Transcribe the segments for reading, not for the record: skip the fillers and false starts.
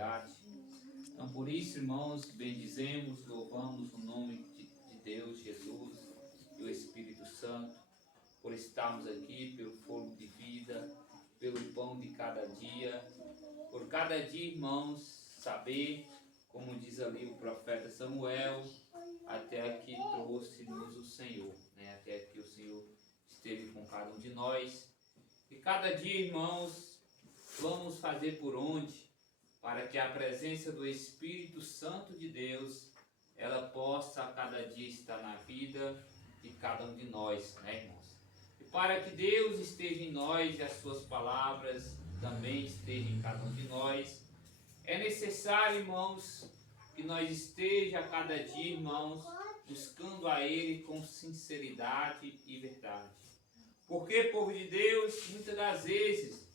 eternidade. Então, por isso, irmãos, bendizemos, louvamos o nome de Deus, Jesus e o Espírito Santo, por estarmos aqui, pelo fogo de vida, pelo pão de cada dia, por cada dia, irmãos, saber, como diz ali o profeta Samuel, até aqui trouxe-nos o Senhor, né? Até aqui o Senhor esteve com cada um de nós. E cada dia, irmãos, vamos fazer por onde, para que a presença do Espírito Santo de Deus, ela possa a cada dia estar na vida de cada um de nós, né, irmãos? E para que Deus esteja em nós e as suas palavras também estejam em cada um de nós, é necessário, irmãos, que nós esteja a cada dia, irmãos, buscando a Ele com sinceridade e verdade. Porque, povo de Deus, muitas das vezes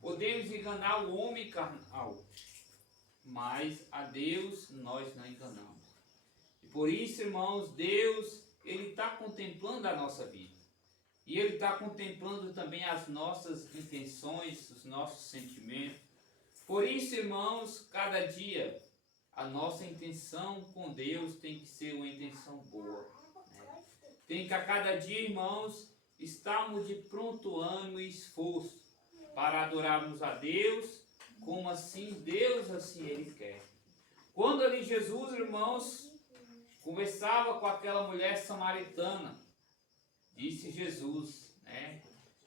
podemos enganar o homem carnal, mas a Deus nós não enganamos. E por isso, irmãos, Deus, Ele está contemplando a nossa vida. E Ele está contemplando também as nossas intenções, os nossos sentimentos. Por isso, irmãos, cada dia a nossa intenção com Deus tem que ser uma intenção boa, né? Tem que a cada dia, irmãos, estarmos de pronto ânimo e esforço para adorarmos a Deus, como assim Deus assim Ele quer. Quando ali Jesus, irmãos, conversava com aquela mulher samaritana, disse Jesus, né,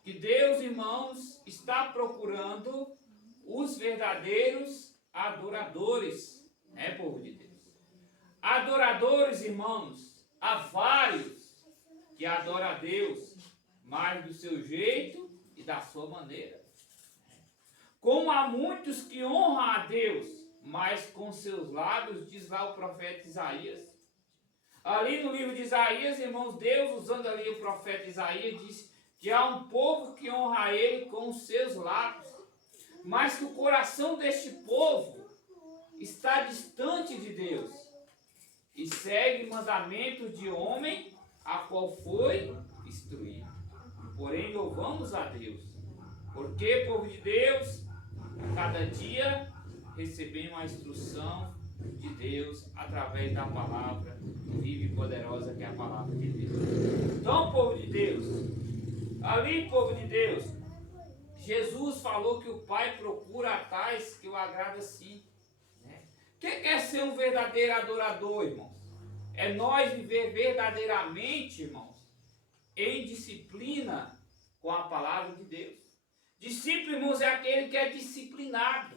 que Deus, irmãos, está procurando os verdadeiros adoradores, né, povo de Deus? Adoradores, irmãos, há vários que adoram a Deus, mas do seu jeito e da sua maneira. Como há muitos que honram a Deus, mas com seus lábios, diz lá o profeta Isaías. Ali no livro de Isaías, irmãos, Deus, usando ali o profeta Isaías, diz que há um povo que honra a Ele com os seus lábios, mas que o coração deste povo está distante de Deus e segue mandamentos de homem a qual foi instruído. Porém, louvamos a Deus, porque, povo de Deus, a cada dia recebemos a instrução de Deus através da palavra viva e poderosa que é a palavra de Deus. Então, povo de Deus, ali, povo de Deus, Jesus falou que o Pai procura a tais que o agrada sim. Né? Quem quer ser um verdadeiro adorador, irmãos? É nós viver verdadeiramente, irmãos, em disciplina com a palavra de Deus. Discípulo, irmãos, é aquele que é disciplinado.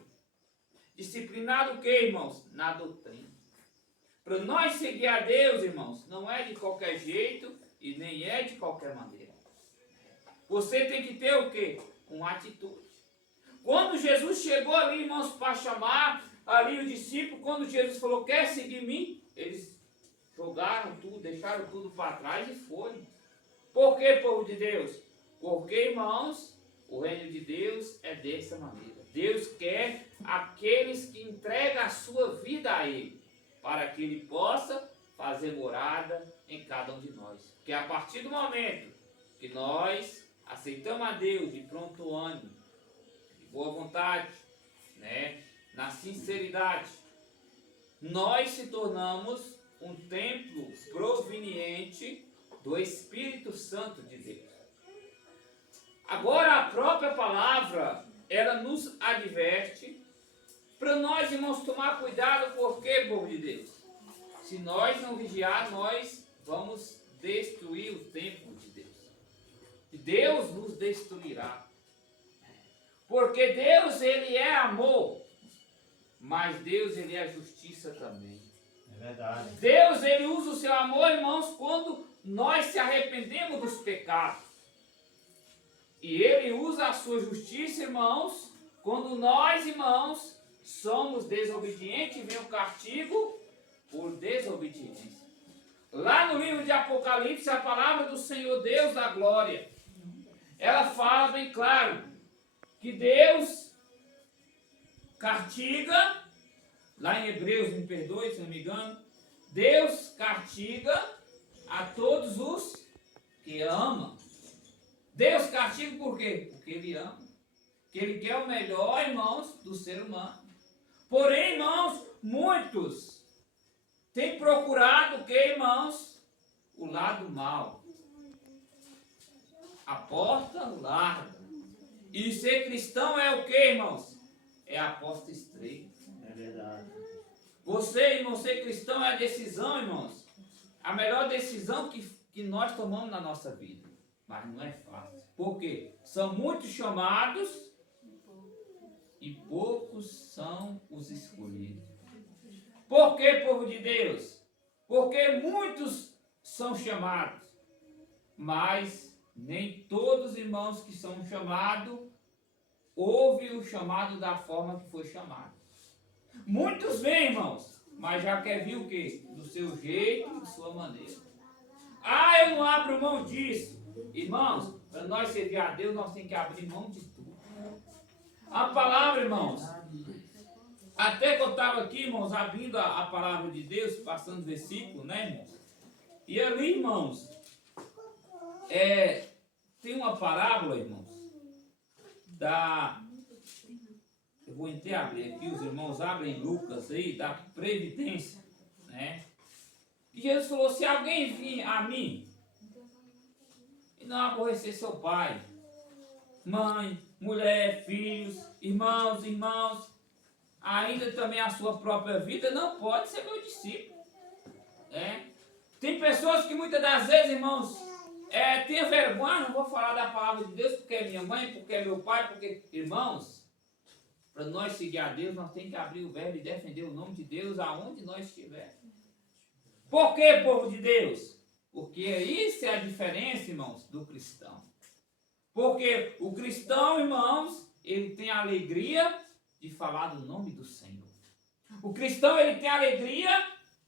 Disciplinado o que, irmãos? Na doutrina. Para nós seguir a Deus, irmãos, não é de qualquer jeito e nem é de qualquer maneira. Você tem que ter o quê? Uma atitude. Quando Jesus chegou ali, irmãos, para chamar ali o discípulo, quando Jesus falou, quer seguir mim? Eles jogaram tudo, deixaram tudo para trás e foram. Por que, povo de Deus? Porque, irmãos, o reino de Deus é dessa maneira. Deus quer aqueles que entregam a sua vida a Ele, para que Ele possa fazer morada em cada um de nós. Porque a partir do momento que nós aceitamos a Deus de pronto ânimo, de boa vontade, né, na sinceridade, nós se tornamos um templo proveniente do Espírito Santo de Deus. Agora a própria palavra, ela nos adverte para nós, irmãos, tomar cuidado, porque, povo de Deus, se nós não vigiar, nós vamos destruir o templo de Deus. E Deus nos destruirá. Porque Deus, Ele é amor, mas Deus, Ele é justiça também. É verdade. Deus, Ele usa o seu amor, irmãos, quando nós se arrependemos dos pecados. E Ele usa a sua justiça, irmãos, quando nós, irmãos, somos desobedientes e vem o castigo por desobediência. Lá no livro de Apocalipse, a palavra do Senhor Deus da glória, ela fala bem claro que Deus castiga, lá em Hebreus, me perdoe se não me engano, Deus castiga a todos os que ama. Deus castiga por quê? Porque Ele ama. Que Ele quer o melhor, irmãos, do ser humano. Porém, irmãos, muitos têm procurado o que, irmãos? O lado mal. A porta larga. E ser cristão é o que, irmãos? É a porta estreita. É verdade. Você, irmão, ser cristão é a decisão, irmãos. A melhor decisão que nós tomamos na nossa vida. Mas não é fácil. Por quê? São muitos chamados e poucos são os escolhidos. Por que, povo de Deus? Porque muitos são chamados, mas nem todos os irmãos que são chamados ouvem o chamado da forma que foi chamado. Muitos vêm, irmãos, mas já quer vir o quê? Do seu jeito, da sua maneira. Ah, eu não abro mão disso. Irmãos, para nós servir a Deus, nós temos que abrir mão de tudo. A palavra, irmãos, até que eu estava aqui, irmãos, abrindo a palavra de Deus, passando o versículo, né, irmãos? E ali, irmãos, tem uma parábola, irmãos, eu vou até abrir aqui, os irmãos abrem Lucas aí, da previdência, né? E Jesus falou, se alguém vir a mim e não aborrecer seu pai, mãe, mulher, filhos, irmãos, ainda também a sua própria vida, não pode ser meu discípulo. Tem pessoas que muitas das vezes, irmãos, têm vergonha, não vou falar da palavra de Deus porque é minha mãe, porque é meu pai, porque, irmãos, para nós seguir a Deus, nós temos que abrir o verbo e defender o nome de Deus aonde nós estivermos. Por que, povo de Deus? Porque isso é a diferença, irmãos, do cristão. Porque o cristão, irmãos, ele tem a alegria de falar do nome do Senhor. O cristão, ele tem a alegria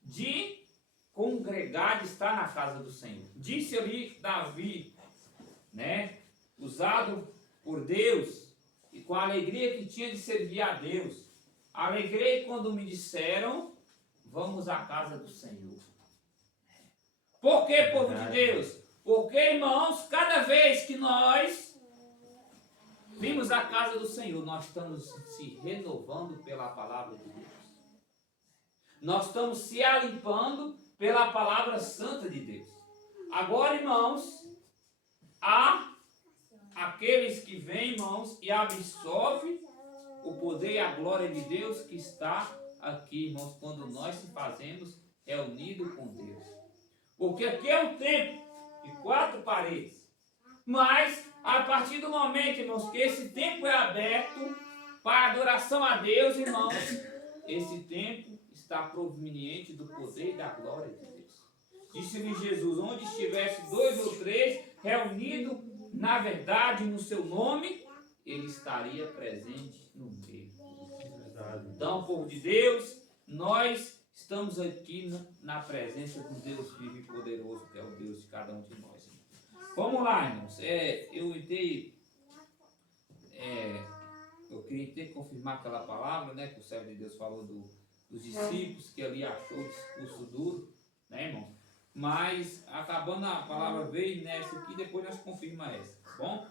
de congregar, de estar na casa do Senhor. Disse ali Davi, né, usado por Deus, e com a alegria que tinha de servir a Deus. Alegrei quando me disseram, vamos à casa do Senhor. Por que, povo de Deus? Porque, irmãos, cada vez que nós vimos a casa do Senhor, nós estamos se renovando pela palavra de Deus. Nós estamos se alimpando pela palavra santa de Deus. Agora, irmãos, há aqueles que vêm, irmãos, e absorvem o poder e a glória de Deus que está aqui, irmãos, quando nós se fazemos reunidos com Deus. Porque aqui é um templo de 4 paredes. Mas, a partir do momento, irmãos, que esse templo é aberto para adoração a Deus, irmãos, esse templo está proveniente do poder e da glória de Deus. Disse-lhe Jesus, onde estivesse 2 ou 3 reunidos, na verdade, no seu nome, ele estaria presente no meio. Então, povo de Deus, nós estamos aqui na presença do Deus vivo e poderoso, que é o Deus de cada um de nós. Vamos lá, irmãos. Eu queria confirmar aquela palavra, né, que o servo de Deus falou dos discípulos, que ali achou o discurso duro, né, irmãos? Mas, acabando a palavra veio nessa aqui, depois nós confirmamos essa, tá bom?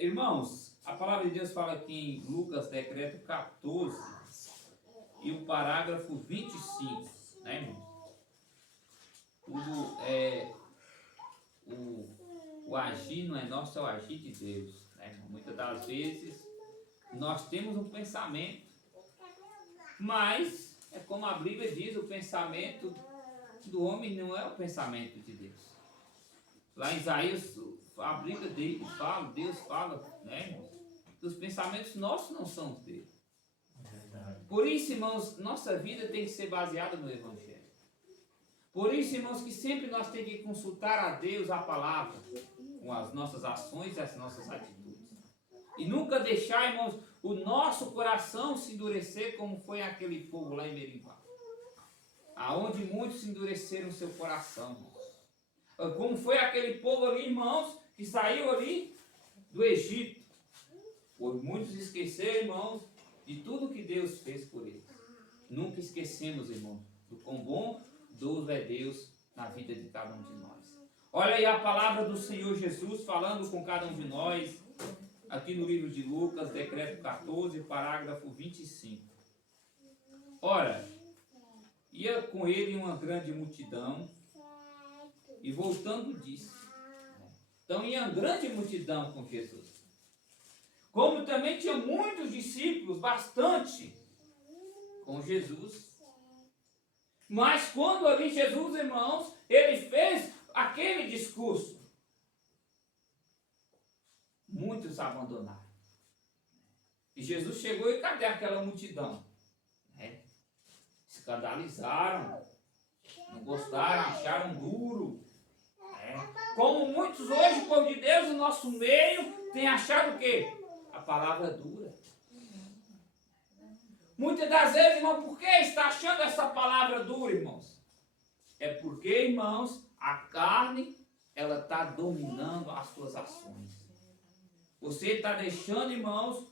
Irmãos, a palavra de Deus fala aqui em Lucas, decreto 14, e o parágrafo 25, né, irmãos? O agir não é nosso, é o agir de Deus, né, irmão? Muitas das vezes, nós temos um pensamento, mas, é como a Bíblia diz, o pensamento do homem não é o pensamento de Deus. Lá em Isaías, a Bíblia dele fala, Deus fala, né, irmãos? Os pensamentos nossos não são os dele. Por isso, irmãos, nossa vida tem que ser baseada no Evangelho. Por isso, irmãos, que sempre nós temos que consultar a Deus, a palavra, com as nossas ações e as nossas atitudes. E nunca deixar, irmãos, o nosso coração se endurecer como foi aquele povo lá em Meribá. Aonde muitos endureceram o seu coração, irmãos. Como foi aquele povo ali, irmãos, que saiu ali do Egito. Por muitos esqueceram, irmãos, de tudo que Deus fez por eles. Nunca esquecemos, irmãos, do quão bondoso é Deus na vida de cada um de nós. Olha aí a palavra do Senhor Jesus falando com cada um de nós, aqui no livro de Lucas, decreto 14, parágrafo 25. Ora, ia com ele uma grande multidão, e voltando disse. Então ia uma grande multidão com Jesus. Como também tinha muitos discípulos, bastante, com Jesus. Mas quando ali Jesus, irmãos, ele fez aquele discurso, muitos abandonaram. E Jesus chegou e cadê aquela multidão? Escandalizaram, não gostaram, acharam duro. Como muitos hoje, o povo de Deus, no nosso meio, tem achado o quê? A palavra dura. Muitas das vezes, irmão, por que está achando essa palavra dura, irmãos? É porque, irmãos, a carne, ela está dominando as suas ações. Você está deixando, irmãos,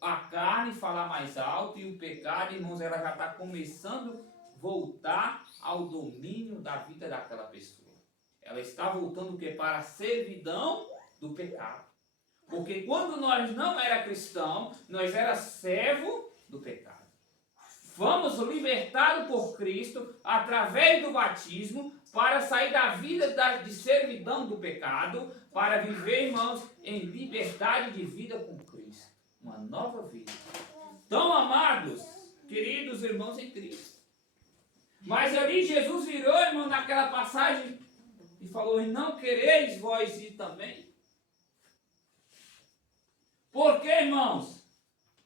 a carne falar mais alto e o pecado, irmãos, ela já está começando a voltar ao domínio da vida daquela pessoa. Ela está voltando o quê? Para a servidão do pecado. Porque quando nós não era cristão, nós era servo do pecado. Fomos libertados por Cristo através do batismo para sair da vida de servidão do pecado, para viver, irmãos, em liberdade de vida com Cristo. Uma nova vida. Então, amados, queridos irmãos em Cristo. Mas ali Jesus virou, irmão, naquela passagem e falou: e não quereis vós ir também? Por quê, irmãos?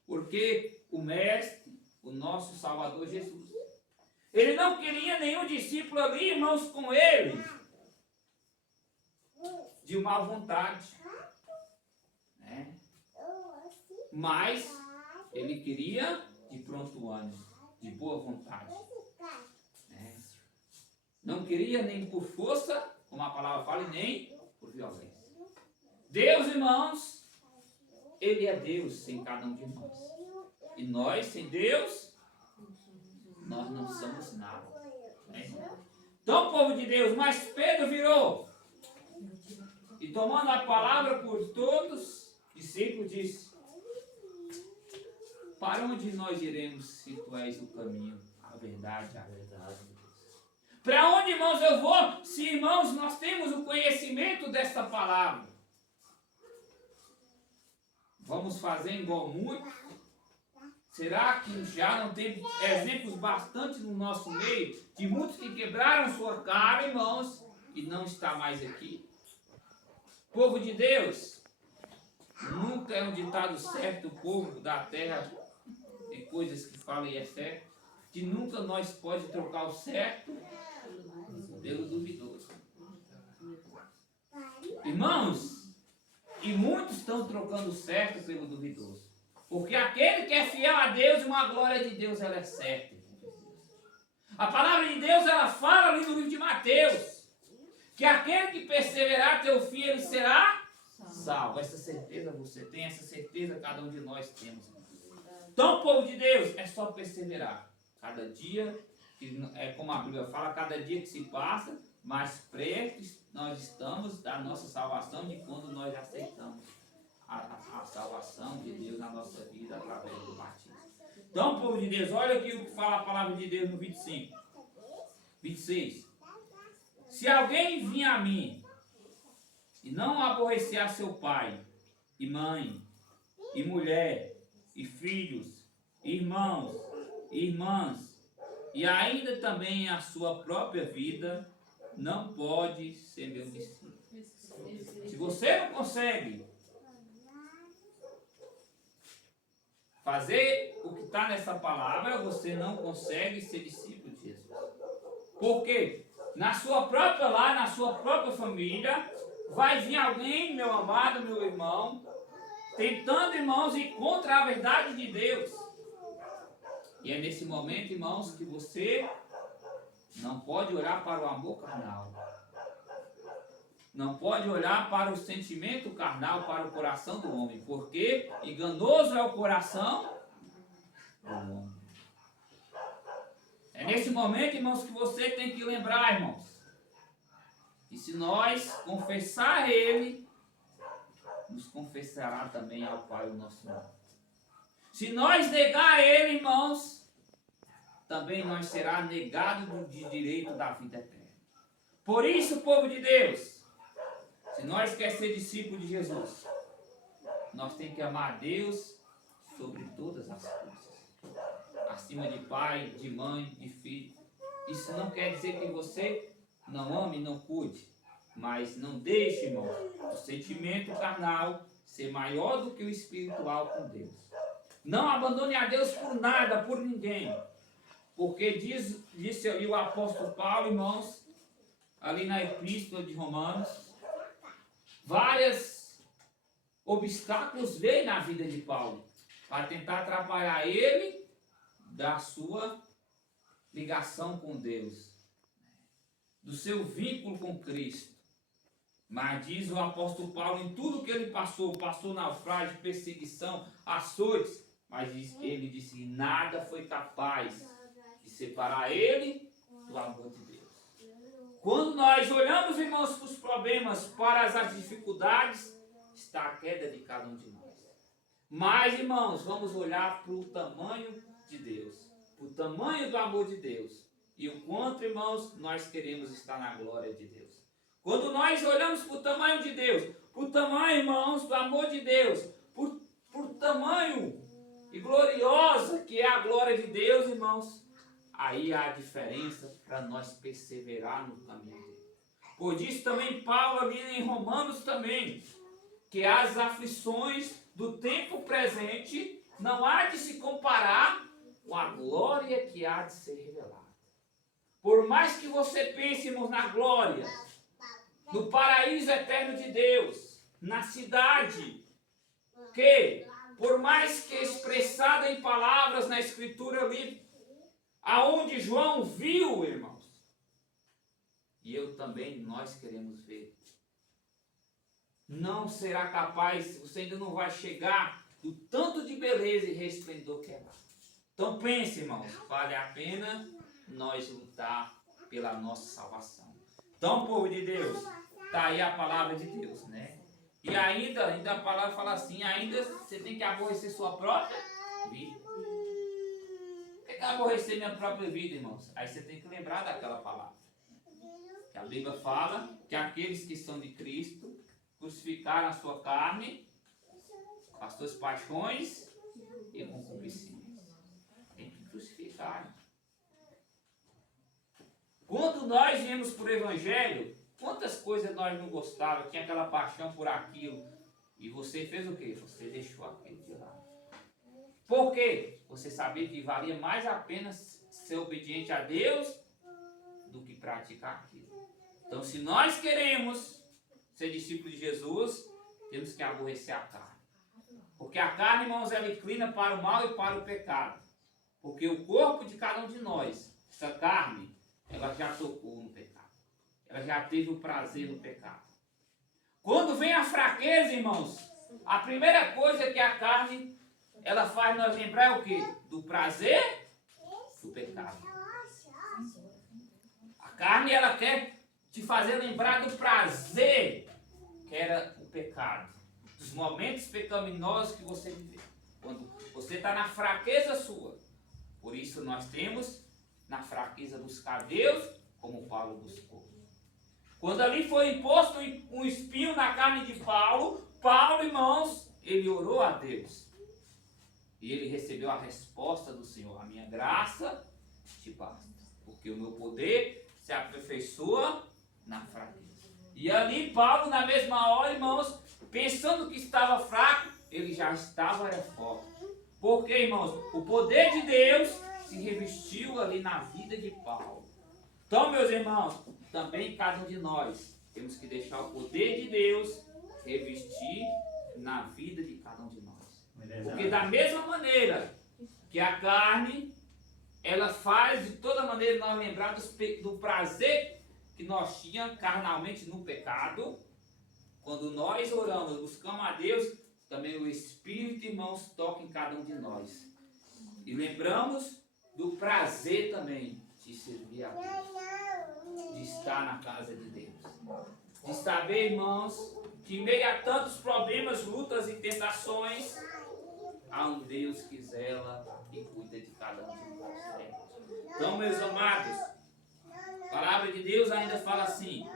Porque o Mestre, o nosso Salvador Jesus, ele não queria nenhum discípulo ali, irmãos, com ele, de má vontade. Mas ele queria de pronto ânimo, de boa vontade. Não queria nem por força, como a palavra fala, e nem por violência. Deus, irmãos, ele é Deus sem cada um de nós. E nós, sem Deus, nós não somos nada. Então, povo de Deus, mas Pedro virou e tomando a palavra por todos, discípulos disse: para onde nós iremos se tu és o caminho, a verdade, a verdade? Para onde, irmãos, eu vou se, irmãos, nós temos o conhecimento desta palavra? Vamos fazer igual muitos? Será que já não tem exemplos bastante no nosso meio de muitos que quebraram sua cara, irmãos, e não está mais aqui? Povo de Deus, nunca é um ditado certo, o povo da terra tem coisas que falam e é certo, que nunca nós pode trocar o certo pelo duvidoso. Irmãos, e muitos estão trocando o certo pelo duvidoso. Porque aquele que é fiel a Deus, uma glória de Deus, ela é certa. A palavra de Deus, ela fala ali no livro de Mateus, que aquele que perseverar até o fim, ele será salvo. Essa certeza você tem, essa certeza cada um de nós temos. Então, povo de Deus, é só perseverar. Cada dia, é como a Bíblia fala, cada dia que se passa, mais perto nós estamos da nossa salvação de quando nós aceitamos a salvação de Deus na nossa vida através do batismo. Então, povo de Deus, olha aqui o que fala a palavra de Deus no 25, 26. Se alguém vir a mim e não aborrecer a seu pai e mãe e mulher e filhos, irmãos e irmãs, e ainda também a sua própria vida, não pode ser meu discípulo. Se você não consegue fazer o que está nessa palavra, você não consegue ser discípulo de Jesus. Por quê? Na sua própria lar, na sua própria família, vai vir alguém, meu amado, meu irmão, tentando, irmãos, ir contra a verdade de Deus. E é nesse momento, irmãos, que você não pode olhar para o amor carnal. Não pode olhar para o sentimento carnal, para o coração do homem. Porque enganoso é o coração do homem. É nesse momento, irmãos, que você tem que lembrar, irmãos. E se nós confessar Ele, nos confessará também ao Pai o nosso nome. Se nós negar Ele, irmãos, também nós será negado de direito da vida eterna. Por isso, povo de Deus, se nós queremos ser discípulos de Jesus, nós temos que amar a Deus sobre todas as coisas. Acima de pai, de mãe, de filho. Isso não quer dizer que você não ame, não cuide. Mas não deixe, irmão, o sentimento carnal ser maior do que o espiritual com Deus. Não abandone a Deus por nada, por ninguém. Porque disse ali o apóstolo Paulo, irmãos, ali na epístola de Romanos, vários obstáculos veio na vida de Paulo para tentar atrapalhar ele da sua ligação com Deus, do seu vínculo com Cristo. Mas diz o apóstolo Paulo, em tudo que ele passou naufrágio, perseguição, açoites, mas ele disse que nada foi capaz de separar ele do amor de Deus. Quando nós olhamos, irmãos, para os problemas, para as dificuldades, está a queda de cada um de nós. Mas, irmãos, vamos olhar para o tamanho de Deus, o tamanho do amor de Deus e o quanto, irmãos, nós queremos estar na glória de Deus. Quando nós olhamos para o tamanho de Deus, para o tamanho, irmãos, do amor de Deus, por tamanho e gloriosa que é a glória de Deus, irmãos, aí há a diferença para nós perseverar no caminho dele. Por isso também Paulo ali em Romanos também, que as aflições do tempo presente não há de se comparar com a glória que há de ser revelada. Por mais que você pense, irmãos, na glória, no paraíso eterno de Deus, na cidade, que, por mais que expressada em palavras na Escritura ali, aonde João viu, irmãos, e eu também, nós queremos ver, não será capaz, você ainda não vai chegar do tanto de beleza e resplendor que é lá. Então pense, irmãos, vale a pena nós lutar pela nossa salvação. Então, povo de Deus, está aí a palavra de Deus, né? E ainda a palavra fala assim, ainda você tem que aborrecer sua própria vida. O que é aborrecer minha própria vida, irmãos? Aí você tem que lembrar daquela palavra. Que a Bíblia fala que aqueles que são de Cristo crucificaram a sua carne, as suas paixões e concupiscências. Tem que crucificar. Quando nós viemos para o Evangelho, quantas coisas nós não gostávamos, tinha aquela paixão por aquilo. E você fez o quê? Você deixou aquilo de lado. Por quê? Você sabia que valia mais a pena ser obediente a Deus do que praticar aquilo. Então, se nós queremos ser discípulos de Jesus, temos que aborrecer a carne. Porque a carne, irmãos, ela inclina para o mal e para o pecado. Porque o corpo de cada um de nós, essa carne, ela já tocou no pecado. Ela já teve o prazer no pecado. Quando vem a fraqueza, irmãos, a primeira coisa que a carne, ela faz nós lembrar é o quê? Do prazer do pecado. A carne, ela quer te fazer lembrar do prazer que era o pecado. Dos momentos pecaminosos que você viveu. Quando você está na fraqueza sua. Por isso nós temos na fraqueza buscar Deus, como Paulo buscou. Quando ali foi imposto um espinho na carne de Paulo, irmãos, ele orou a Deus. E ele recebeu a resposta do Senhor. A minha graça te basta. Porque o meu poder se aperfeiçoa na fraqueza. E ali Paulo, na mesma hora, irmãos, pensando que estava fraco, ele já estava forte. Porque, irmãos, o poder de Deus se revestiu ali na vida de Paulo. Então, meus irmãos, também cada um de nós temos que deixar o poder de Deus revestir na vida de cada um de nós. Porque da mesma maneira que a carne, ela faz de toda maneira nós lembrar do prazer que nós tínhamos carnalmente no pecado. Quando nós oramos, buscamos a Deus, também o Espírito, irmãos, toca em cada um de nós. E lembramos do prazer também de servir a Deus, de estar na casa de Deus, de saber, irmãos, que em meio a tantos problemas, lutas e tentações, há um Deus que zela e cuida de cada um de nós. Então, meus amados, a palavra de Deus ainda fala assim,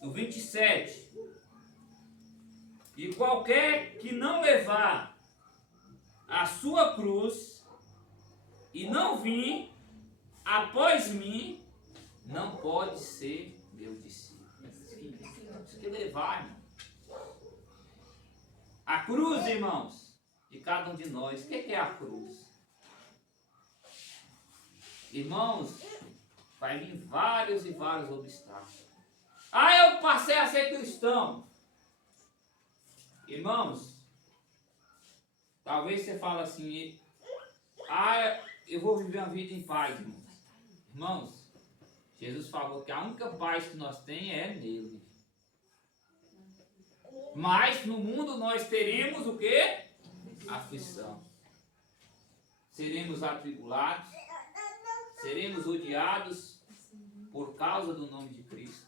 no 27, e qualquer que não levar a sua cruz e não vir após mim, não pode ser meu discípulo. Temos que levar, irmão. A cruz, irmãos, de cada um de nós. O que é a cruz? Irmãos, vai vir vários e vários obstáculos. Ah, eu passei a ser cristão. Irmãos, talvez você fale assim, ah, eu vou viver uma vida em paz, irmãos. Irmãos, Jesus falou que a única paz que nós temos é nele. Mas no mundo nós teremos o quê? Aflição. Seremos atribulados, seremos odiados por causa do nome de Cristo.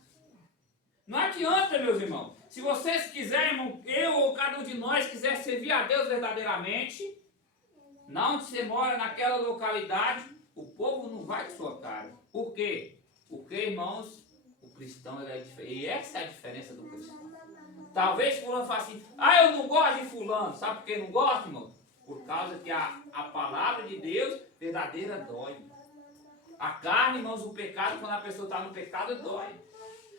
Não adianta, meus irmãos. Se vocês quiserem, eu ou cada um de nós quiser servir a Deus verdadeiramente, na onde você mora, naquela localidade, o povo não vai de sua cara. Por quê? Porque, irmãos, o cristão ele é diferente. E essa é a diferença do cristão. Talvez fulano fale assim, ah, eu não gosto de fulano. Sabe por que não gosta, irmão? Por causa que a palavra de Deus verdadeira dói. A carne, irmãos, o pecado, quando a pessoa está no pecado, dói.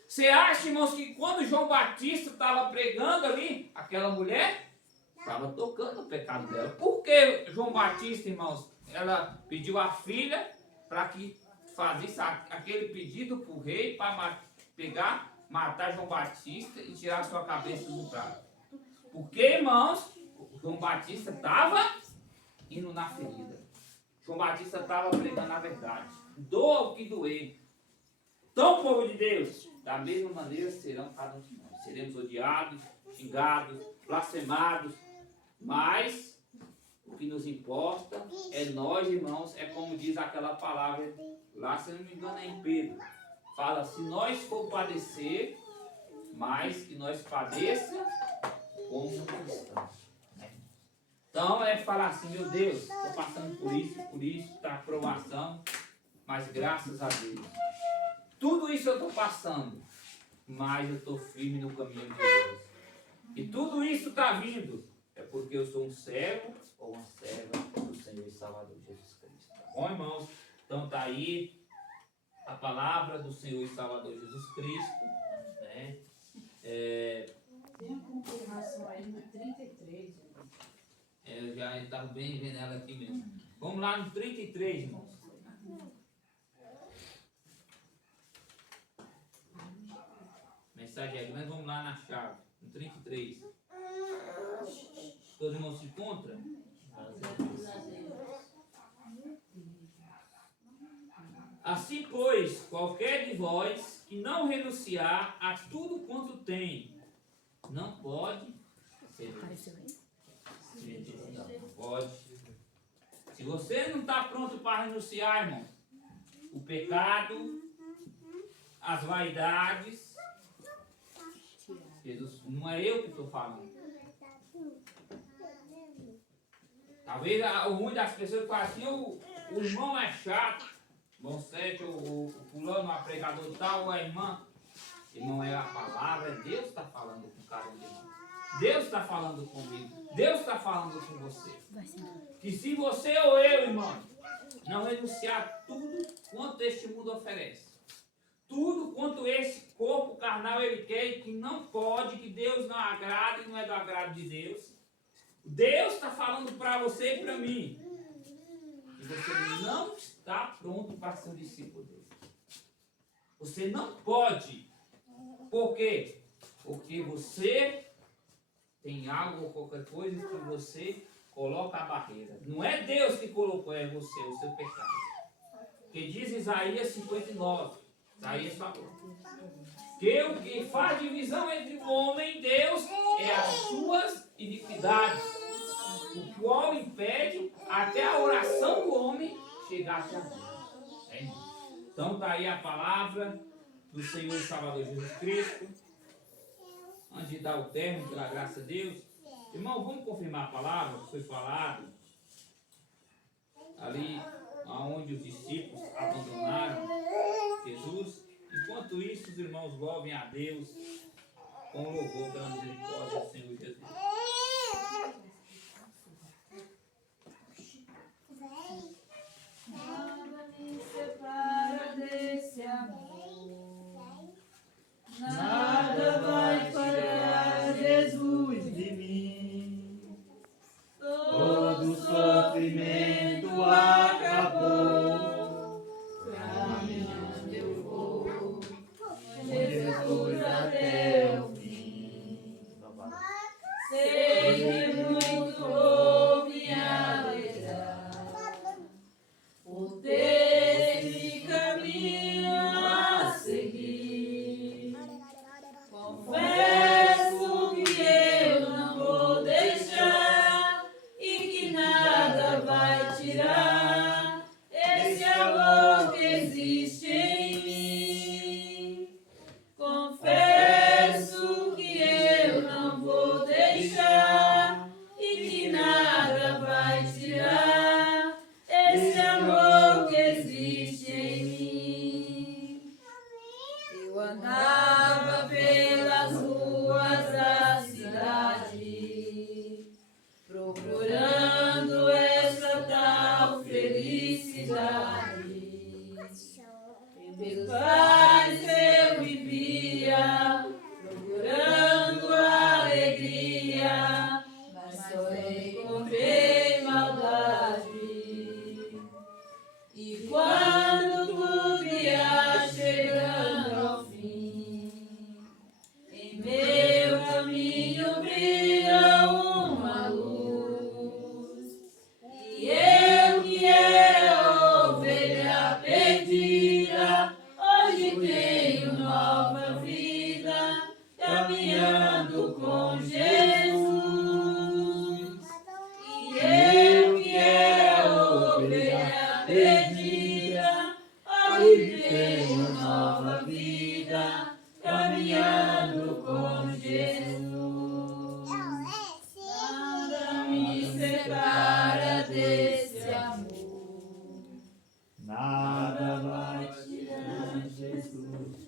Você acha, irmãos, que quando João Batista estava pregando ali, aquela mulher estava tocando o pecado dela. Por que João Batista, irmãos, ela pediu a filha para que fazesse aquele pedido para o rei para pegar, matar João Batista e tirar sua cabeça do prato? Porque, irmãos, João Batista estava indo na ferida. João Batista estava pregando a verdade. Doa o que doer. Então, povo de Deus, da mesma maneira serão cada um de nós. Seremos odiados, xingados, blasfemados, mas o que nos importa é nós, irmãos, é como diz aquela palavra lá, se não me engano, é em Pedro. Fala, se nós for padecer, mais que nós padeça como cristãos. Então é falar assim, meu Deus, estou passando por isso, está provação, mas graças a Deus. Tudo isso eu estou passando, mas eu estou firme no caminho de Deus. E tudo isso está vindo, é porque eu sou um servo ou uma serva do Senhor e Salvador Jesus Cristo. Tá bom, irmãos? Então está aí a palavra do Senhor e Salvador Jesus Cristo, né? Tem a confirmação aí no 33, irmão. Eu já estava bem vendo ela aqui mesmo. Vamos lá no 33, irmãos. Mensagem é grande, vamos lá na chave, no 33. Todos os irmãos se encontram? Assim, pois, qualquer de vós que não renunciar a tudo quanto tem, não pode ser. Não pode. Se você não está pronto para renunciar, irmão, o pecado, as vaidades, Jesus, não é eu que estou falando. Talvez o ruim das pessoas falam assim, o irmão é chato, bom sete, o fulano, a pregador tal, ou a irmã. Irmão, é a palavra, Deus está falando com cada um de nós. Deus está falando comigo. Deus está falando com você. Que se você ou eu, irmão, não renunciar a tudo quanto este mundo oferece, tudo quanto esse corpo carnal ele quer e que não pode, que Deus não agrada e não é do agrado de Deus, Deus está falando para você e para mim que você não está pronto para ser um discípulo dele. Você não pode. Por quê? Porque você tem algo ou qualquer coisa que você coloca a barreira. Não é Deus que colocou, é você, o seu pecado. Que diz Isaías 59. Isaías falou. Que o que faz divisão entre o homem e Deus é as suas iniquidades. O qual impede até a oração do homem chegar até a Deus. Então está aí a palavra do Senhor e Salvador Jesus Cristo. Antes de dar o término, pela graça de Deus. Irmão, vamos confirmar a palavra que foi falado ali onde onde os discípulos abandonaram Jesus. Enquanto isso, os irmãos louvem a Deus com louvor pela misericórdia do Senhor Jesus. Nada me separa desse amor. Nada vai parar Jesus de mim. Todo sofrimento acabou. Caminhando eu vou, Jesus até o fim. Sei que muito vou me alegrar por ter esse caminho a seguir. Confesso que eu não vou deixar e que nada vai tirar esse amor que existe em mim. Confesso que eu não vou deixar e que nada vai tirar esse amor que existe em mim. Eu andava pelas ruas da cidade, procurando essa tal felicidade. Pelos bares eu vivia, procurando alegria, mas só encontrei maldade. E quando tudo ia chegando ao fim, em meu caminho brilha uma luz. E eu que era ovelha perdida, hoje tenho nova vida, caminhando com Jesus. E eu que era ovelha perdida, hoje tenho nova vida, caminhando com Jesus. Nada me separa desse amor. Nada vai tirar Jesus.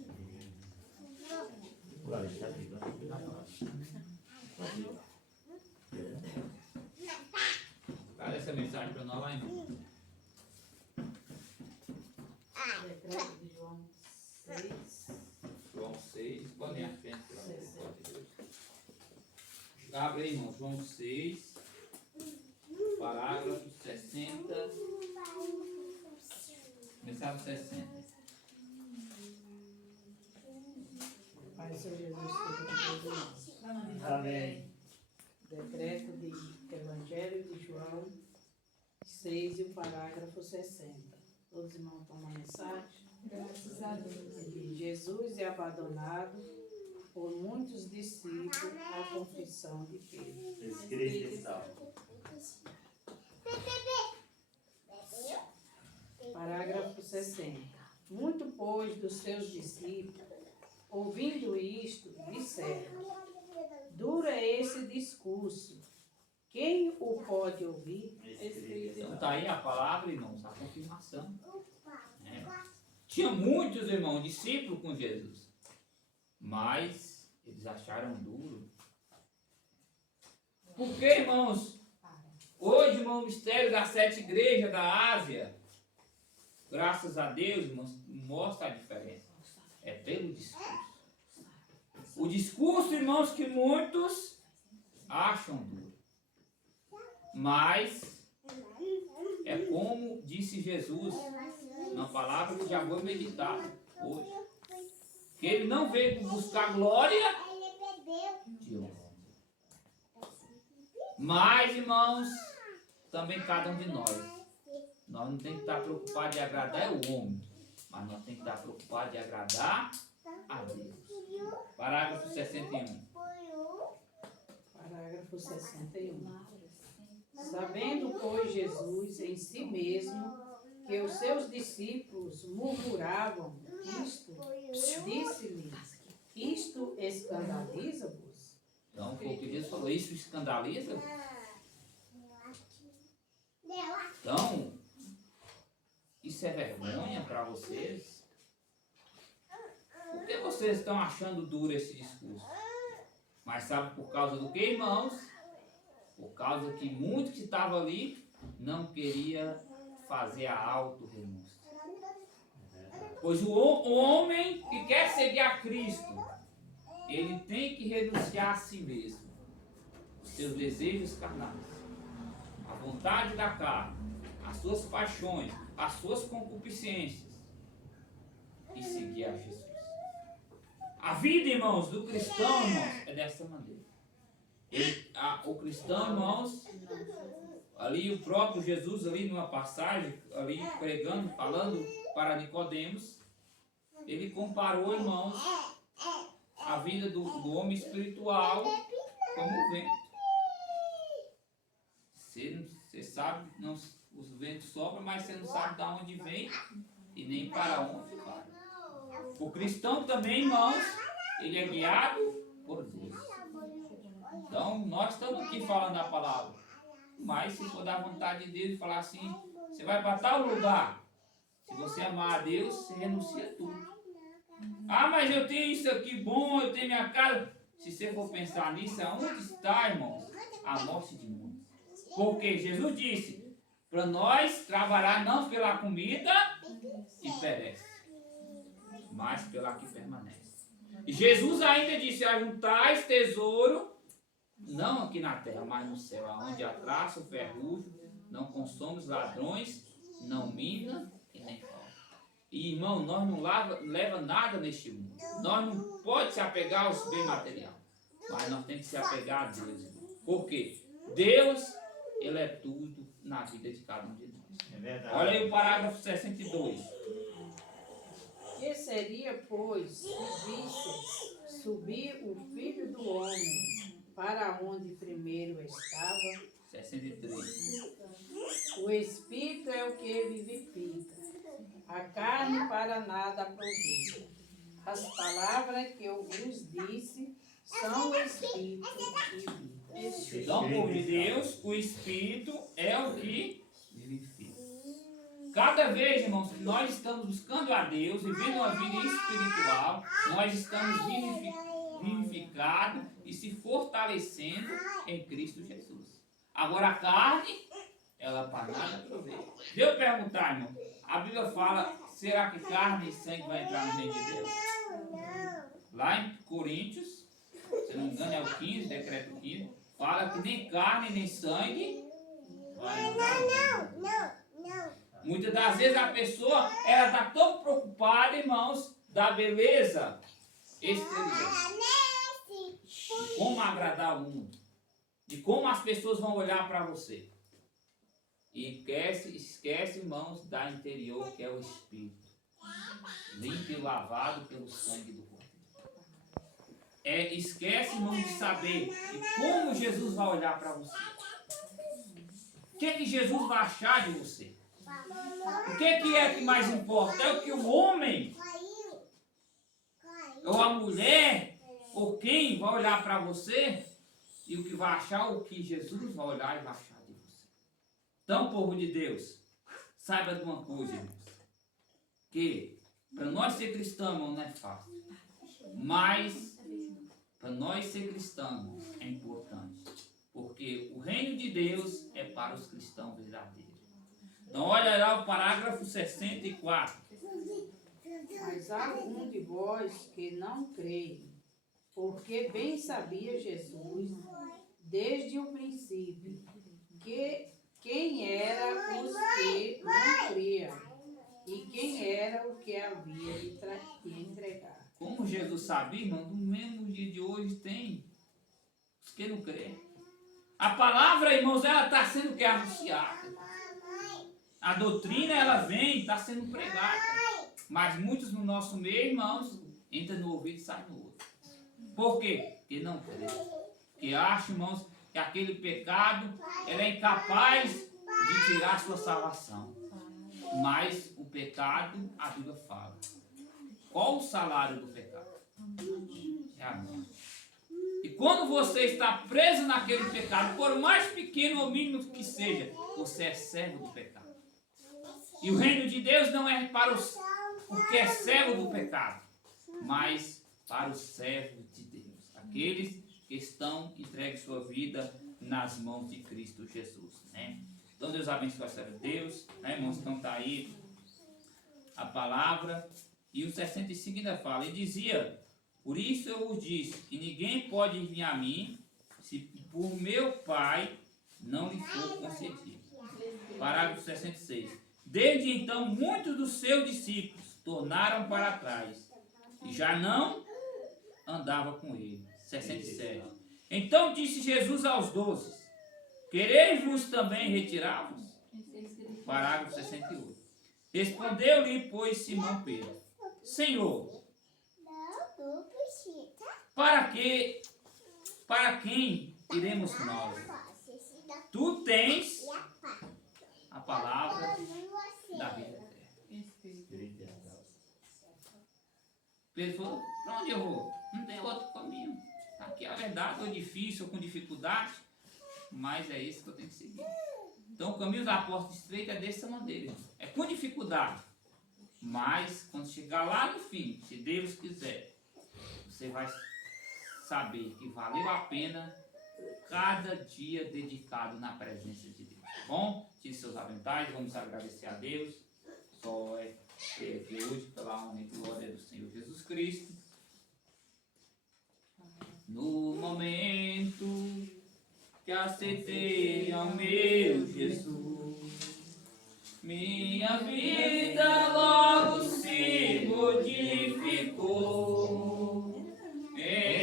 Traz essa mensagem para nós lá, irmão. Decreto de João 6. João 6. Pode ir à frente, pelo amor de Deus. Abre aí, irmão. João 6. Parágrafo 60. Começar 60. Pai, Senhor Jesus, esteja com todos nós. Amém. Decreto de Evangelho de João 6 e o parágrafo 60. Todos os irmãos tomam a mensagem. Graças a Deus. Jesus é abandonado por muitos discípulos à confissão de Pedro. Escrito está. Parágrafo 60. Muito, pois, dos seus discípulos, ouvindo isto, disseram: duro é esse discurso. Quem o pode ouvir? Escrito Então está. está aí a palavra, irmãos, a confirmação. Tinha muitos, irmãos, discípulos com Jesus. Mas eles acharam duro. Porque, irmãos, hoje, irmão, o mistério das 7 igrejas da Ásia, graças a Deus, irmãos, mostra a diferença. É pelo discurso. O discurso, irmãos, que muitos acham duro. Mas é como disse Jesus na palavra que já vou meditar hoje. Que ele não veio buscar glória de homem. Mas, irmãos, também cada um de nós. Nós não temos que estar preocupados de agradar o homem. Mas nós temos que estar preocupados de agradar a Deus. Parágrafo 61. Parágrafo 61. Sabendo, pois, Jesus em si mesmo que os seus discípulos murmuravam isto, disse-lhe: isto escandaliza-vos? Então, foi o que Jesus falou, isso escandaliza? Então, isso Isso é vergonha para vocês? Por que vocês estão achando duro esse discurso? Mas sabe por causa do que, irmãos? Por causa que muito que estava ali não queria fazer a auto-renúncia. Pois o homem que quer seguir a Cristo, ele tem que renunciar a si mesmo, os seus desejos carnais, a vontade da carne, as suas paixões, as suas concupiscências e seguir a Jesus. A vida, irmãos, do cristão, irmãos, é dessa maneira. O cristão, irmãos, ali o próprio Jesus, ali numa passagem, ali pregando, falando para Nicodemos, ele comparou, irmãos, a vida do homem espiritual como o vento. Você sabe, não, os ventos sopram, mas você não sabe de onde vem e nem para onde vai. O cristão também, irmãos, ele é guiado por Deus. Então, nós estamos aqui falando a palavra. Mas se for da vontade de Deus e falar assim, você vai para tal lugar. Se você amar a Deus, você renuncia a tudo. Ah, mas eu tenho isso aqui bom, eu tenho minha casa. Se você for pensar nisso, aonde está, irmãos, a morte de muitos? Porque Jesus disse, para nós trabalhar não pela comida que perece, mas pela que permanece. E Jesus ainda disse, ajuntais tesouro, não aqui na terra, mas no céu, onde a traça, o ferrugem, não consome os ladrões, não mina e nem falta. E irmão, nós não leva nada neste mundo. Nós não podemos se apegar aos bens materiais, mas nós temos que se apegar a Deus. Por quê? Deus, Ele é tudo na vida de cada um de nós. É verdade. Olha aí o parágrafo 62. Que seria, pois, se visseis subir o Filho do Homem para onde primeiro estava? 63. O Espírito é o que vivifica, a carne para nada aproveita. As palavras que eu vos disse são Espírito e vida. Então, povo de Deus, o Espírito é o que vivifica. Cada vez, irmãos, que nós estamos buscando a Deus, vivendo uma vida espiritual, nós estamos vivificados e se fortalecendo em Cristo Jesus. Agora a carne, ela para nada aproveita. Deixa eu perguntar, irmão, a Bíblia fala, será que carne e sangue vai entrar no reino de Deus? Lá em Coríntios, se não me engano é o 15, decreto 15, fala que nem carne nem sangue vai entrar. Não. Muitas das vezes a pessoa, ela está tão preocupada, irmãos, da beleza exterior. De como agradar o mundo. De como as pessoas vão olhar para você. E esquece, irmãos, da interior, que é o Espírito. Limpo e lavado pelo sangue do Cordeiro. Esquece, irmão, de saber de como Jesus vai olhar para você. O que Jesus vai achar de você? O que é que mais importa? É o que o homem, ou a mulher, ou quem vai olhar para você, e o que vai achar, o que Jesus vai olhar e vai achar de você. Então, povo de Deus, saiba de uma coisa, irmãos, que para nós ser cristãos, irmão, não é fácil. Mas para nós ser cristãos é importante. Porque o reino de Deus é para os cristãos verdadeiros. Então olha lá o parágrafo 64. Mas há algum de vós que não crê, porque bem sabia Jesus, desde o princípio, que quem era os que não criam e quem era o que havia de entregar. Como Jesus sabia, irmão, no mesmo dia de hoje tem os que não creem. A palavra, irmãos, ela está sendo que anunciada. A doutrina, ela vem, está sendo pregada. Mas muitos no nosso meio, irmãos, entram no ouvido e saem no outro. Por quê? Porque não creem. Porque acham, irmãos, que aquele pecado, ela é incapaz de tirar a sua salvação. Mas o pecado, a Bíblia fala. Qual o salário do pecado? É a morte. E quando você está preso naquele pecado, por mais pequeno ou mínimo que seja, você é servo do pecado. E o reino de Deus não é para os que é servo do pecado, mas para os servos de Deus, aqueles que estão entregues sua vida nas mãos de Cristo Jesus, né? Então Deus abençoe a serva de Deus, né, irmãos? Então está aí a palavra. E o 65 ainda fala, e dizia, por isso eu vos disse, que ninguém pode vir a mim, se por meu Pai não lhe for concedido. Parágrafo 66. Desde então, muitos dos seus discípulos tornaram para trás, e já não andava com ele. 67. Então disse Jesus aos 12, quereis-vos também retirar-vos? Parágrafo 68. Respondeu-lhe, pois, Simão Pedro, Senhor, para quem iremos nós? Tu tens a palavra da vida eterna. Pedro falou, para onde eu vou? Não tem outro caminho. Aqui é a verdade, ou difícil, ou com dificuldade, mas é esse que eu tenho que seguir. Então o caminho da porta estreita é dessa maneira. É com dificuldade. Mas quando chegar lá no fim, se Deus quiser, você vai saber que valeu a pena cada dia dedicado na presença de Deus. Tá bom? Tire seus aventais, vamos agradecer a Deus. Só é aqui hoje pela honra e glória do Senhor Jesus Cristo. No momento que aceitei ao meu Jesus, minha vida logo se modificou.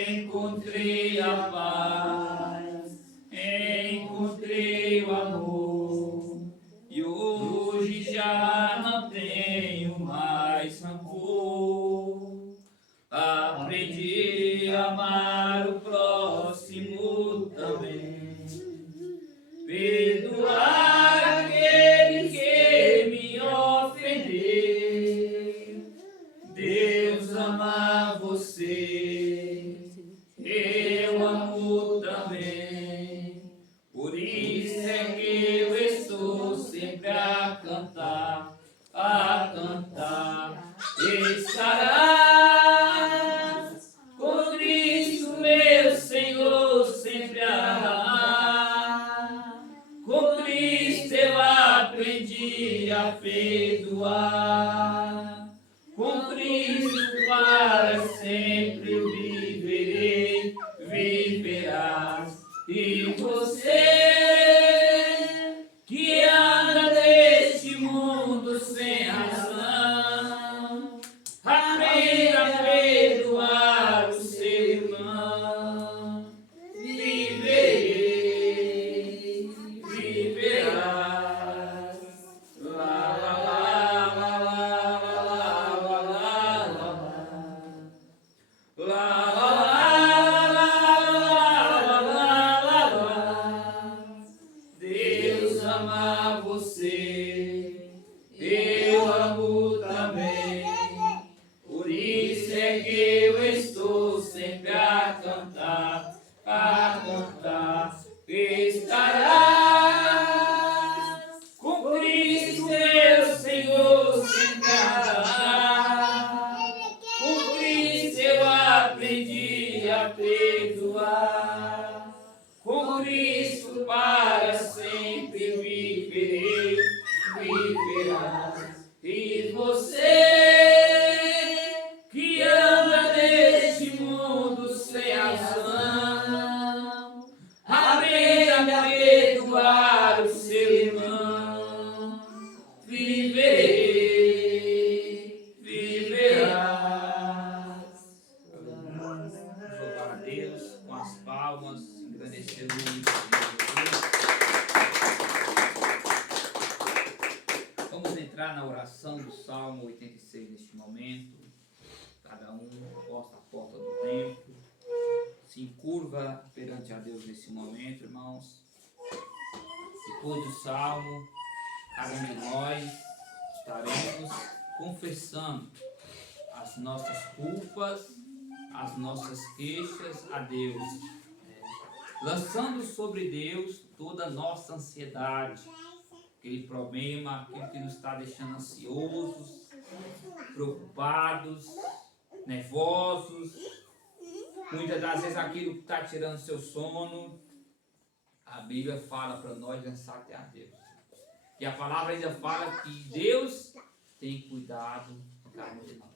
Encontrei a paz, encontrei o amor, e hoje já não tenho mais rancor. Aprendi a amar o próximo também, perdoar aquele que me ofendeu. Deus ama você, eu amo também. Por isso é que eu estou sempre a cantar, a cantar. Estarás com Cristo, meu Senhor, sempre a. Com Cristo eu aprendi a perdoar. Com Cristo para sempre viverei, viverás. E você que anda neste mundo sem razão, aprenda a perdoar o seu irmão. Viverei, viverás. Lá, lá, lá, lá, lá. Deus ama você, eu amo também. Por isso é que eu estou sempre a cantar, a cantar. Estarás com Cristo, meu Senhor, sempre a. Com Cristo eu aprendi a perdoar. Com Cristo para sempre viverei, viverás. E você que anda neste mundo sem razão, aprenda a perdoar o seu irmão. Viverei, viverás. Vamos louvar a Deus com as palmas, engrandecer o nome de Deus. Vamos entrar na oração do Salmo 86 neste momento. Cada um posta a porta do templo, se encurva perante a Deus nesse momento, irmãos. Depois do Salmo, cada um de nós estaremos confessando as nossas culpas, as nossas queixas a Deus, lançando sobre Deus toda a nossa ansiedade, aquele problema, aquilo que nos está deixando ansiosos, preocupados, nervosos, muitas das vezes aquilo que está tirando seu sono. A Bíblia fala para nós lançar até a Deus. E a palavra ainda fala que Deus tem cuidado de cada um de nós.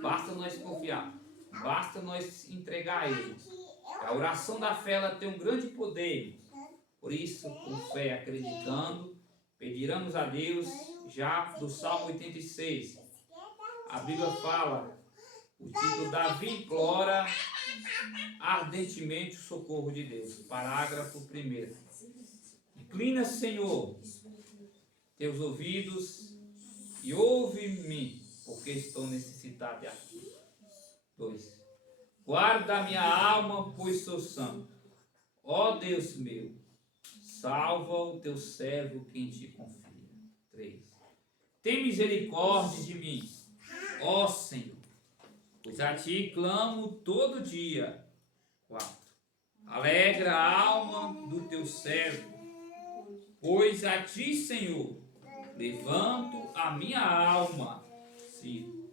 Basta nós confiar, basta nós entregar a Ele. A oração da fé ela tem um grande poder. Por isso, com fé, acreditando, pediremos a Deus, já do Salmo 86. A Bíblia fala, o título: Davi implora ardentemente o socorro de Deus. Parágrafo 1. Inclina, Senhor, teus ouvidos e ouve-me, porque estou necessitado de ajuda. 2. Guarda a minha alma, pois sou santo. Ó Deus meu, salva o teu servo que em ti confia. 3. Tem misericórdia de mim, ó Senhor, pois a ti clamo todo dia. 4. Alegra a alma do teu servo, pois a ti, Senhor, levanto a minha alma. 5.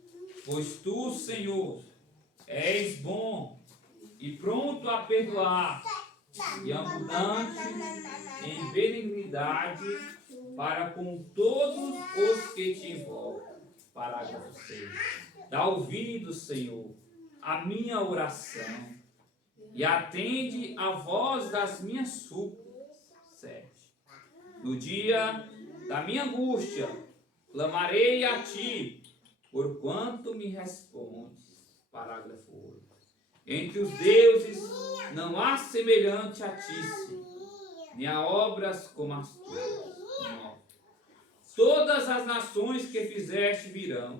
Pois tu, Senhor, és bom e pronto a perdoar, e abundante em benignidade para com todos os que te invocam. Parágrafo 6. Dá ouvido, Senhor, a minha oração e atende a voz das minhas súplicas. 7. No dia da minha angústia, clamarei a ti, porquanto me respondes. Parágrafo 8. Entre os deuses não há semelhante a ti, nem há obras como as tuas. 9. Todas as nações que fizeste virão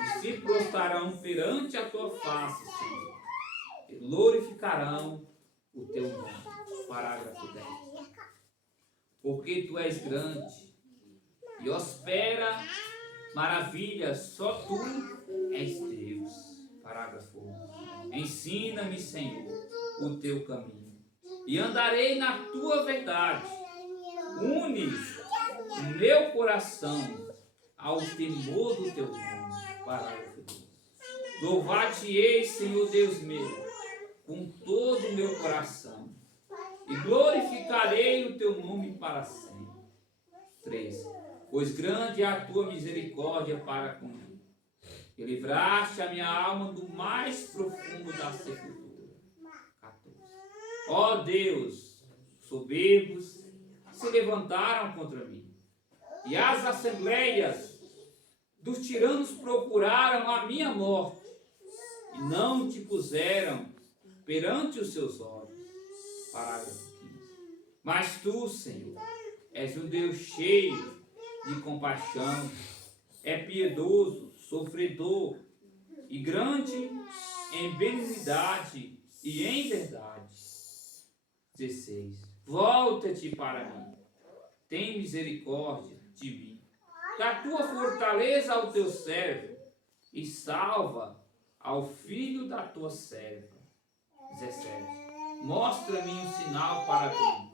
e se prostrarão perante a tua face, Senhor, e glorificarão o teu nome. Parágrafo 10. Porque tu és grande e opera maravilhas, só tu és Deus. Parágrafo 11. Ensina-me, Senhor, o teu caminho, e andarei na tua verdade. Une o meu coração ao temor do teu nome. Parágrafo 12. Louvar-te-ei, Senhor Deus meu, com todo o meu coração, e glorificarei o teu nome para sempre. 3. Pois grande é a tua misericórdia para comigo, e livraste a minha alma do mais profundo da sepultura. 14. Ó Deus, soberbos se levantaram contra mim, e as assembleias dos tiranos procuraram a minha morte, e não te puseram perante os seus olhos. Parágrafo 15. Mas tu, Senhor, és um Deus cheio de compaixão, é piedoso, sofredor e grande em benignidade e em verdade. 16. Volta-te para mim, tem misericórdia de mim, da tua fortaleza ao teu servo, e salva ao filho da tua serva. 17. Mostra-me um sinal para mim,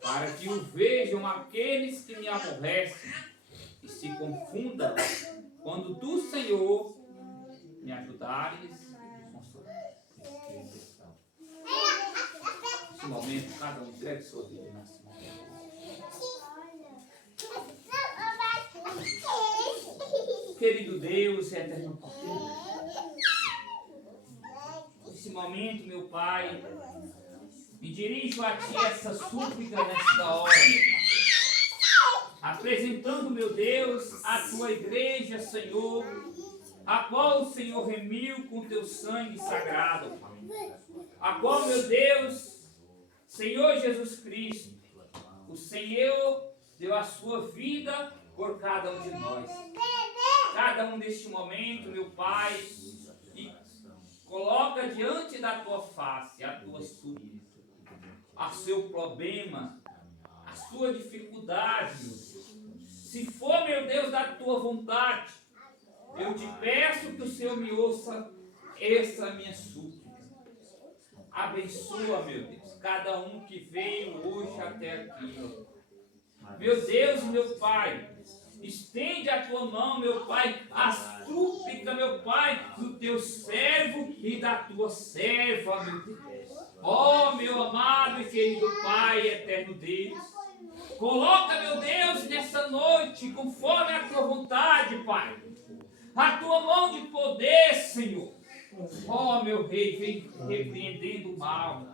para que o vejam aqueles que me aborrecem e se confundam, quando tu, Senhor, me ajudares e consolares. Nesse momento, cada um entregue sua vida na sua mão. Querido Deus, eterno Pai, nesse momento, meu Pai, me dirijo a Ti essa súplica nesta hora, meu Pai, apresentando, meu Deus, a Tua igreja, Senhor, a qual o Senhor remiu com Teu sangue sagrado, Pai, a qual, meu Deus, Senhor Jesus Cristo, o Senhor deu a sua vida por cada um de nós. Cada um neste momento, meu Pai, e coloca diante da Tua face a Tua súplica, a seu problema, a sua dificuldade. Se for, meu Deus, da Tua vontade, eu te peço que o Senhor me ouça essa minha súplica. Abençoa, meu Deus, cada um que veio hoje até aqui. Meu Deus, meu Pai, estende a tua mão, meu Pai, a súplica, meu Pai, do teu servo e da tua serva, meu Deus. Ó, meu amado e querido Pai, eterno Deus, coloca, meu Deus, nessa noite, conforme a tua vontade, Pai, a tua mão de poder, Senhor. Ó, meu Rei, vem repreendendo o mal.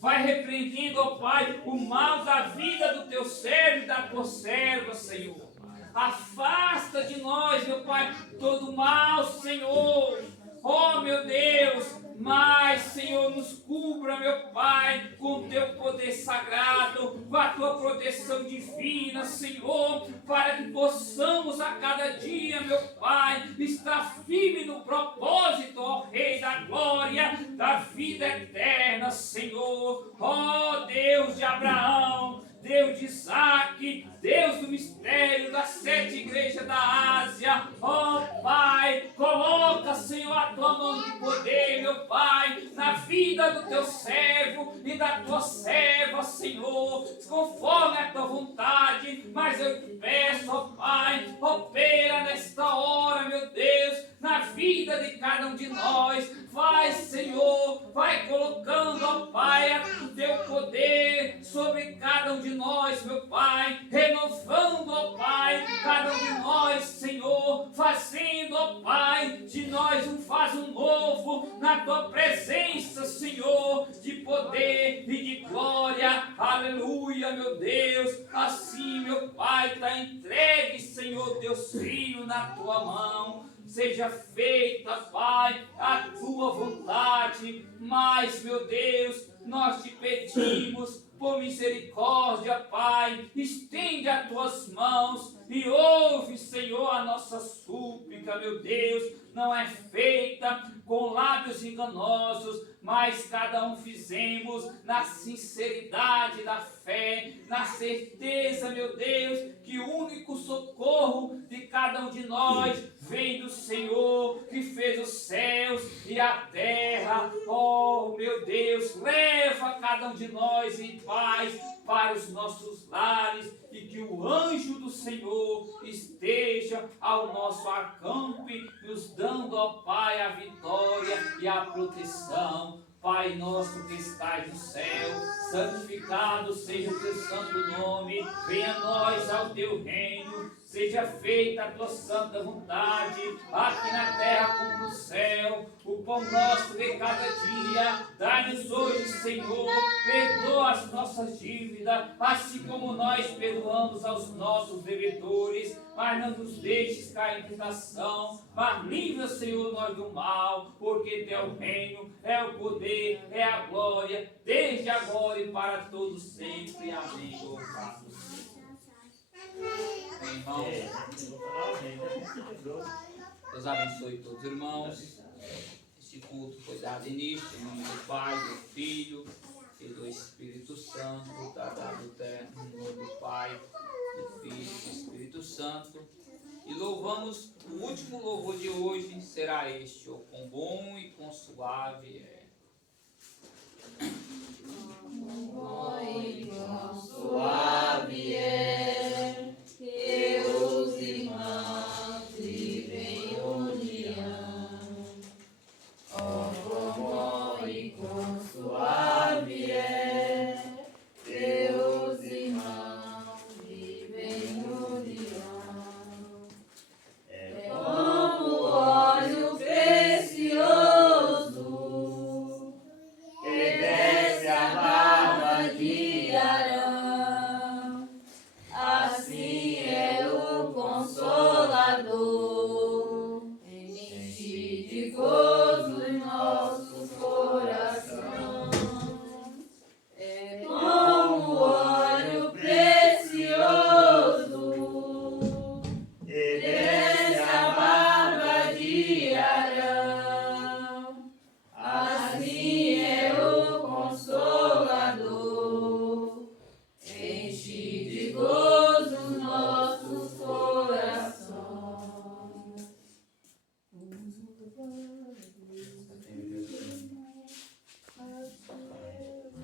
Vai repreendendo, ó Pai, o mal da vida do teu servo e da tua serva, Senhor. Afasta de nós, meu Pai, todo o mal, Senhor. Ó, meu Deus, mas, Senhor, nos cubra, meu Pai, com o teu poder sagrado, com a tua proteção divina, Senhor, para que possamos a cada dia, meu Pai, estar firme no propósito, ó Rei da glória, da vida eterna, Senhor. Ó Deus de Abraão, Deus de Isaac, Deus do mistério das 7 igrejas da Ásia, ó Pai, coloca, Senhor, a tua mão de poder, meu Pai, na vida do teu servo e da tua serva, Senhor, conforme a tua vontade, mas eu te peço, ó Pai, opera nesta hora, meu Deus, na vida de cada um de nós, vai, Senhor, vai colocando, ó Pai, o teu poder sobre cada um de nós, meu Pai, renovando, ó Pai, cada um de nós, Senhor, fazendo, ó Pai, de nós um vaso novo na tua presença, Senhor, de poder e de glória, aleluia, meu Deus, assim, meu Pai, está entregue, Senhor, teus filhos na tua mão. Seja feita, Pai, a tua vontade, mas, meu Deus, nós te pedimos por misericórdia, Pai, estende as tuas mãos e ouve, Senhor, a nossa súplica, meu Deus, não é feita com lábios enganosos, mas cada um fizemos na sinceridade da fé, na certeza, meu Deus, que o único socorro de cada um de nós vem do Senhor, que fez os céus e a terra. Oh, meu Deus, leva cada um de nós em paz para os nossos lares e que o anjo do Senhor esteja ao nosso acampe, nos dando, ó Pai, a vitória e a proteção. Pai nosso que estás no céu, santificado seja o teu santo nome, venha a nós ao teu reino, seja feita a tua santa vontade, aqui na terra como no céu. O pão nosso de cada dia, dá-nos hoje, Senhor, perdoa as nossas dívidas, assim como nós perdoamos aos nossos devedores, mas não nos deixes cair em tentação, mas livra, Senhor, nós do mal, porque teu é o reino, é o poder, é a glória, desde agora e para todos sempre. Amém. Louvado seja. Irmãos, Deus abençoe todos os irmãos. Este culto foi dado início em nome do Pai, do Filho e do Espírito Santo. Está dado eterno em nome do Pai, do Filho e do Espírito Santo. E louvamos, o último louvor de hoje será este: o quão bom e quão suave é. Bom e quão suave é